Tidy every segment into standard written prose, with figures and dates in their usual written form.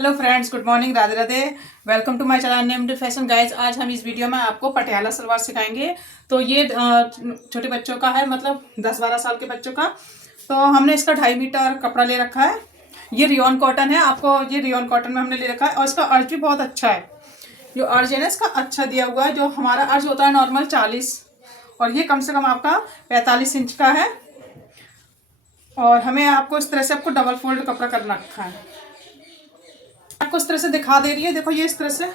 Hello friends, good morning, Radhe Radhe. Welcome to my channel named fashion guys. आज हम इस video में आपको पटियाला सलवार सिखाएंगे। तो ये छोटे बच्चों का है, मतलब 10-12 साल के बच्चों का। तो हमने इसका 2.5 मीटर कपड़ा ले रखा है। ये रियोन कॉटन है, आपको ये रियोन कॉटन में हमने ले रखा है और इसका अर्ज भी बहुत अच्छा है। जो अर्ज है ना इसका अच्छा दिया हुआ है। जो हमारा अर्ज होता है नॉर्मल 40 और ये कम से कम आपका 45 इंच का है। और हमें आपको इस तरह से आपको डबल फोल्ड कपड़ा करना रखा है। आपको इस तरह से दिखा दे रही है, देखो ये इस तरह से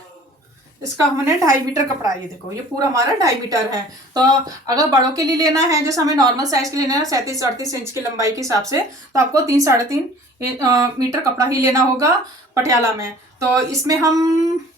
इसका हमने 2.5 मीटर कपड़ा है। ये देखो ये पूरा हमारा 2.5 मीटर है। तो अगर बड़ों के लिए लेना है, जैसे हमें नॉर्मल साइज के लेना है 37-38 इंच की लंबाई के हिसाब से, तो आपको 3-3.5 मीटर कपड़ा ही लेना होगा पटियाला में। तो इसमें हम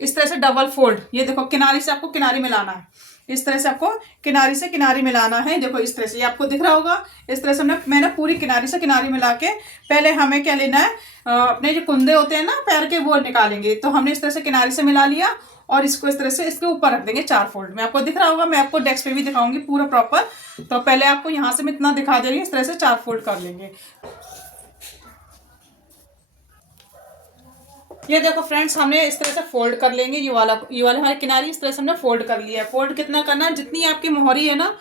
इस तरह से डबल फोल्ड, ये देखो किनारे से आपको किनारी मिलाना है। इस तरह से आपको किनारी से किनारी मिलाना है। देखो इस तरह से ये आपको दिख रहा होगा। इस तरह से मैंने पूरी किनारी से किनारी मिला के पहले हमें क्या लेना है, अपने जो कुंदे होते हैं ना पैर के, वो निकालेंगे। तो हमने इस तरह से किनारी से मिला लिया और इसको इस तरह से इसके ऊपर रख देंगे 4 फोल्ड में। आपको दिख रहा होगा, मैं आपको डेस्क पे भी दिखाऊंगी पूरा प्रॉपर। तो पहले आपको यहाँ से मैं इतना दिखा दे रही हूँ, इस तरह से 4 फोल्ड कर लेंगे। ये देखो फ्रेंड्स, हमने इस तरह से फोल्ड कर लेंगे। ये वाला हमारी किनारी इस तरह से हमने फोल्ड कर लिया है। फोल्ड कितना करना है, जितनी आपकी मोहरी है ना,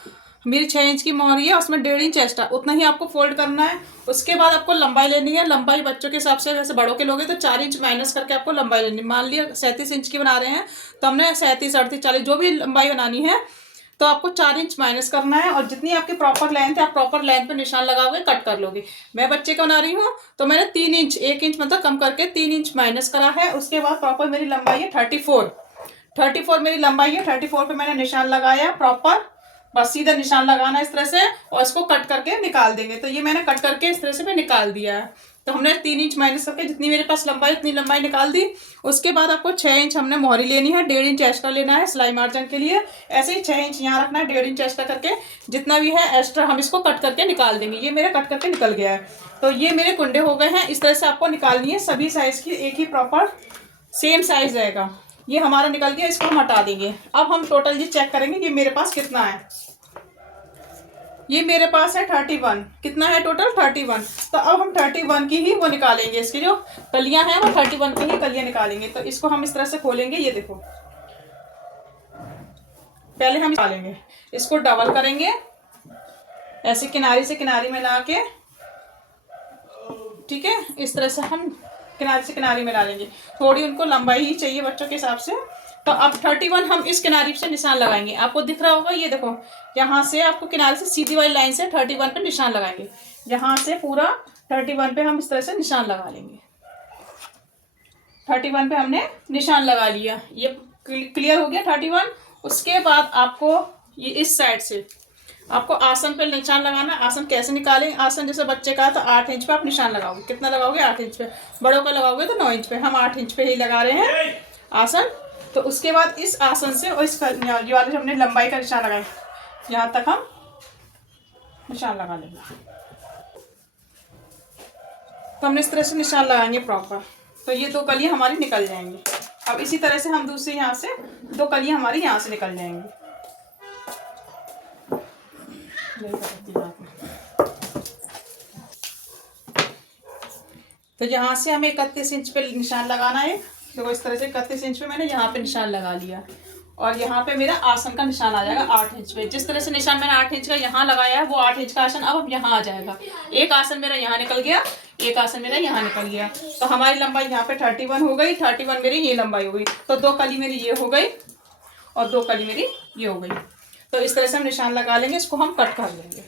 मेरी 6 इंच की मोहरी है, उसमें 1.5 इंच एक्स्ट्रा, उतना ही आपको फोल्ड करना है। उसके बाद आपको लंबाई लेनी है। लंबाई बच्चों के हिसाब से, वैसे बड़ों के लोगे तो 4 इंच माइनस करके आपको लंबाई लेनी है। मान लिया 37 इंच की बना रहे हैं तो हमने 37, 38, 40 जो भी लंबाई बनानी है, तो आपको 4 इंच माइनस करना है। और जितनी आपकी प्रॉपर लेंथ है, आप प्रॉपर लेंथ पे निशान लगाओगे, कट कर लोगे। मैं बच्चे का बना रही हूँ तो मैंने 3 इंच, 1 इंच मतलब कम करके 3 इंच माइनस करा है। उसके बाद प्रॉपर मेरी लंबाई है 34 मेरी लंबाई है। 34 पे मैंने निशान लगाया प्रॉपर। बस सीधा निशान लगाना है इस तरह से और इसको कट करके निकाल देंगे। तो ये मैंने कट करके इस तरह से मैं निकाल दिया है। तो हमने 3 इंच माइनस करके जितनी मेरे पास लंबाई, उतनी लंबाई निकाल दी। उसके बाद आपको 6 इंच हमने मोहरी लेनी है, 1.5 इंच एक्स्ट्रा लेना है सिलाई मार्जिन के लिए। ऐसे ही 6 इंच यहाँ रखना है, 1.5 इंच एक्स्ट्रा करके जितना भी है एक्स्ट्रा हम इसको कट करके निकाल देंगे। ये मेरा कट करके निकल गया है। तो ये मेरे कुंडे हो गए हैं। इस तरह से आपको निकालनी है, सभी साइज की एक ही प्रॉपर सेम साइज रहेगा। ये हमारा निकल गया, इसको हम हटा देंगे। अब हम टोटल ये चेक करेंगे कि मेरे पास कितना है। ये मेरे पास है 31। कितना है टोटल? 31। तो अब हम 31 की ही वो निकालेंगे। इसकी जो कलियां हैं वो 31 की ही कलियां निकालेंगे। तो इसको हम इस तरह से खोलेंगे। ये देखो, पहले हम निकालेंगे, इसको डबल करेंगे ऐसे किनारी से किनारी मिला के, ठीक है। इस तरह से हम किनारी से किनारी मिला लेंगे। थोड़ी उनको लंबाई ही चाहिए बच्चों के हिसाब से। तो अब 31 हम इस किनारी से निशान लगाएंगे। आपको दिख रहा होगा, ये देखो यहाँ से आपको किनारे से सीधी वाली लाइन से 31 पे निशान लगाएंगे। यहाँ से पूरा 31 पे हम इस तरह से निशान लगा लेंगे। 31 पे हमने निशान लगा लिया। ये क्लियर हो गया 31। उसके बाद आपको ये इस साइड से आपको आसन पे निशान लगाना। आसन कैसे निकालें? आसन जैसे बच्चे का है तो 8 इंच पे आप निशान लगाओगे। कितना लगाओगे? 8 इंच पे। बड़ों का लगाओगे तो 9 इंच पे। हम 8 इंच पे ही लगा रहे हैं आसन। तो उसके बाद इस आसन से और इस ये वाले हमने लंबाई का निशान लगाया, यहाँ तक हम निशान लगा लेंगे। तो हमने इस तरह से निशान लगाएंगे प्रॉपर। तो ये 2 कलियां हमारी निकल जाएंगी। अब इसी तरह से हम दूसरे यहाँ से 2 कलियां हमारी यहाँ से निकल जाएंगी। तो यहाँ से हमें 31 इंच पे निशान लगाना है। तो इस तरह से 31 इंच पे मैंने यहाँ पे निशान लगा लिया और यहाँ पे मेरा आसन का निशान आ जाएगा 8 इंच पे। जिस तरह से निशान मैंने 8 इंच का यहाँ लगाया है, वो 8 इंच का आसन अब यहाँ आ जाएगा। एक आसन मेरा यहाँ निकल गया, एक आसन मेरा यहाँ निकल गया। तो हमारी लंबाई यहाँ पे 31 हो गई। 31 मेरी ये लंबाई हो गई। तो 2 कली मेरी ये हो गई और 2 कली मेरी ये हो गई। तो इस तरह से हम निशान लगा लेंगे। इसको हम कट कर लेंगे।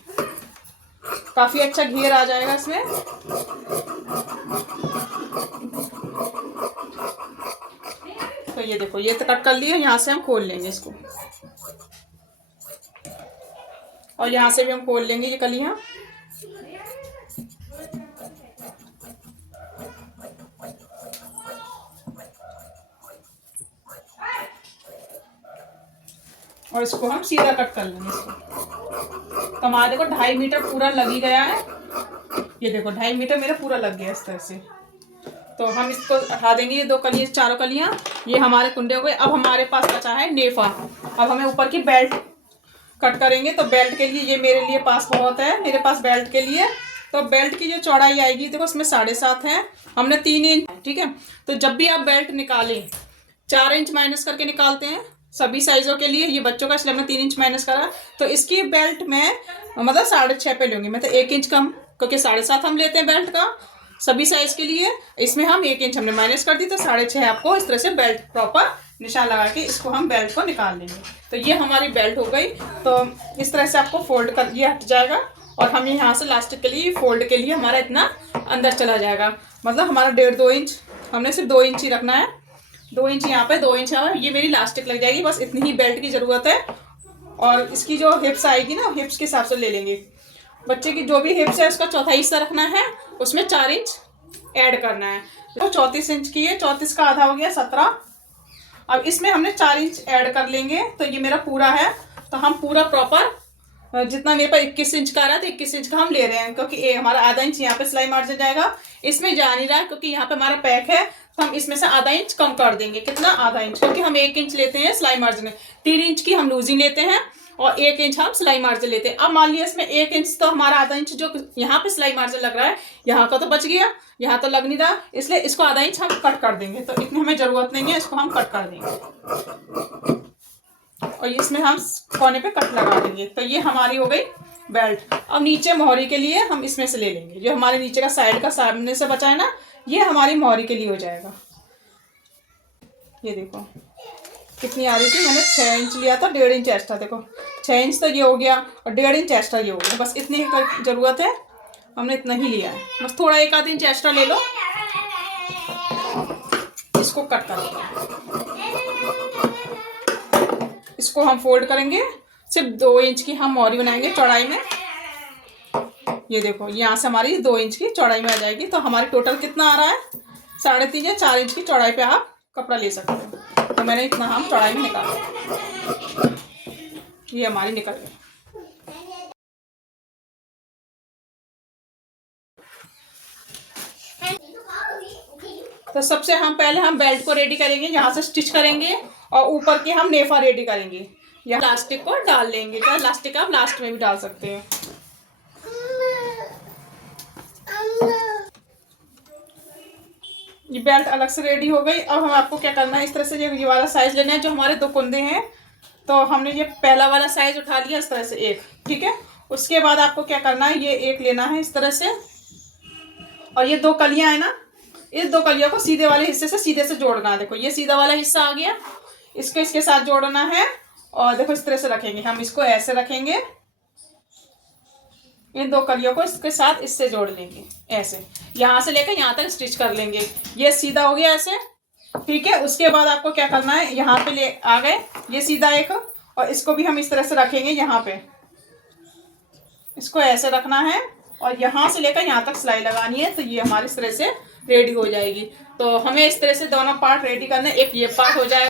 काफी अच्छा घेर आ जाएगा इसमें। तो ये देखो, ये तो कट कर लिए। यहाँ से हम खोल लेंगे इसको और यहाँ से भी हम खोल लेंगे ये कलियां। और इसको हम सीधा कट कर लेंगे इसको। तो हमारा देखो 2.5 मीटर पूरा लग ही गया है। ये देखो 2.5 मीटर मेरा पूरा लग गया इस तरह से। तो हम इसको हटा देंगे। ये 2 कलियां, 4 कलियां ये हमारे कुंडे हो गए। अब हमारे पास बचा है नेफा। अब हमें ऊपर की बेल्ट कट करेंगे। तो बेल्ट के लिए ये मेरे लिए पास बहुत है, मेरे पास बेल्ट के लिए। तो बेल्ट की जो चौड़ाई आएगी, देखो इसमें 7.5 है। हमने 3 इंच ठीक है। तो जब भी आप बेल्ट निकालें 4 इंच माइनस करके निकालते हैं सभी साइजों के लिए। ये बच्चों का इसलिए हमने 3 इंच माइनस करा। तो इसकी बेल्ट में मतलब 6.5 पे लूँगी मैं, तो 1 इंच कम, क्योंकि 7.5 हम लेते हैं बेल्ट का सभी साइज के लिए। इसमें हम 1 इंच हमने माइनस कर दी, तो 6.5 आपको इस तरह से बेल्ट प्रॉपर निशान लगा के इसको हम बेल्ट को निकाल लेंगे। तो ये हमारी बेल्ट हो गई। तो इस तरह से आपको फोल्ड कर, ये हट जाएगा और हम यहाँ से लास्टिक के लिए फोल्ड के लिए हमारा इतना अंदर चला जाएगा। मतलब हमारा 1.5-2 इंच, हमने सिर्फ 2 इंच ही रखना है। 2 इंच यहाँ पे, 2 इंच यहाँ पे, ये मेरी लास्टिक लग जाएगी। बस इतनी ही बेल्ट की ज़रूरत है। और इसकी जो हिप्स आएगी ना, हिप्स के हिसाब से ले लेंगे। बच्चे की जो भी हिप्स है उसका चौथाई हिस्सा रखना है, उसमें 4 इंच ऐड करना है। तो 34 इंच की है, 34 का आधा हो गया 17। अब इसमें हमने 4 इंच ऐड कर लेंगे, तो ये मेरा पूरा है। तो हम पूरा प्रॉपर जितना मेरे पास 21 इंच का आ रहा है, तो 21 इंच का हम ले रहे हैं, क्योंकि हमारा आधा इंच यहाँ पे सिलाई मार्जिन जाएगा। इसमें जा नहीं रहा है क्योंकि यहाँ पे हमारा पैक है, तो हम इसमें से आधा इंच कम कर देंगे। कितना? आधा इंच, क्योंकि हम 1 इंच लेते हैं सिलाई मार्जिन में, 3 इंच की हम लूजिंग लेते हैं और 1 इंच हम सिलाई मार्जिन लेते हैं। अब मान लिया इसमें 1 इंच, तो हमारा आधा इंच जो यहाँ पे सिलाई मार्जिन लग रहा है, यहाँ का तो बच गया, यहाँ तो लग नहीं रहा, इसलिए इसको आधा इंच हम कट कर देंगे। तो इतनी हमें जरूरत नहीं है, इसको हम कट कर देंगे और इसमें हम कोने पे कट लगा देंगे। तो ये हमारी हो गई बेल्ट। अब नीचे मोहरी के लिए हम इसमें से ले लेंगे, जो हमारे नीचे का साइड का सामने से बचा है ना, ये हमारी मोहरी के लिए हो जाएगा। ये देखो कितनी आ रही थी, मैंने 6 इंच लिया था, 1.5 इंच एक्स्ट्रा। देखो 6 इंच तो ये हो गया और 1.5 इंच एक्स्ट्रा ये हो गया। बस इतनी ही जरूरत है, हमने इतना ही लिया है। बस थोड़ा 1 आध इंच एक्स्ट्रा ले लो, इसको कट कर दो। इसको हम फोल्ड करेंगे, सिर्फ 2 इंच की हम मोहरी बनाएंगे चौड़ाई में। ये देखो यहाँ से हमारी 2 इंच की चौड़ाई में आ जाएगी। तो हमारी टोटल कितना आ रहा है? 3.5 या 4 इंच की चौड़ाई पे आप कपड़ा ले सकते हो। तो मैंने इतना हम चौड़ाई में निकाला, ये हमारी निकल गई। तो सबसे हम पहले हम बेल्ट को रेडी करेंगे, यहाँ से स्टिच करेंगे और ऊपर की हम नेफा रेडी करेंगे। यहाँ इलास्टिक को डाल लेंगे, तो इलास्टिक आप लास्ट में भी डाल सकते हैं। ये बेल्ट अलग से रेडी हो गई। अब हम आपको क्या करना है, इस तरह से ये वाला साइज लेना है, जो हमारे 2 कुंदे हैं। तो हमने ये पहला वाला साइज उठा लिया इस तरह से एक, ठीक है। उसके बाद आपको क्या करना है, ये एक लेना है इस तरह से, और ये 2 कलियां है ना, इस 2 कलियों को सीधे वाले हिस्से से सीधे से जोड़ना है। देखो ये सीधा वाला हिस्सा आ गया, इसको इसके साथ जोड़ना है। और देखो इस तरह से रखेंगे, हम इसको ऐसे रखेंगे, इन 2 कलियों को इसके साथ इससे जोड़ लेंगे ऐसे, यहाँ से लेकर यहाँ तक स्टिच कर लेंगे। ये सीधा हो गया ऐसे, ठीक है। उसके बाद आपको क्या करना है, यहाँ पे ले आ गए ये सीधा एक, और इसको भी हम इस तरह से रखेंगे, यहाँ पे इसको ऐसे रखना है और यहाँ से लेकर यहाँ तक सिलाई लगानी है। तो ये हमारी इस तरह से रेडी हो जाएगी। तो हमें इस तरह से दोनों पार्ट रेडी करना है। एक ये पार्ट हो जाएगा।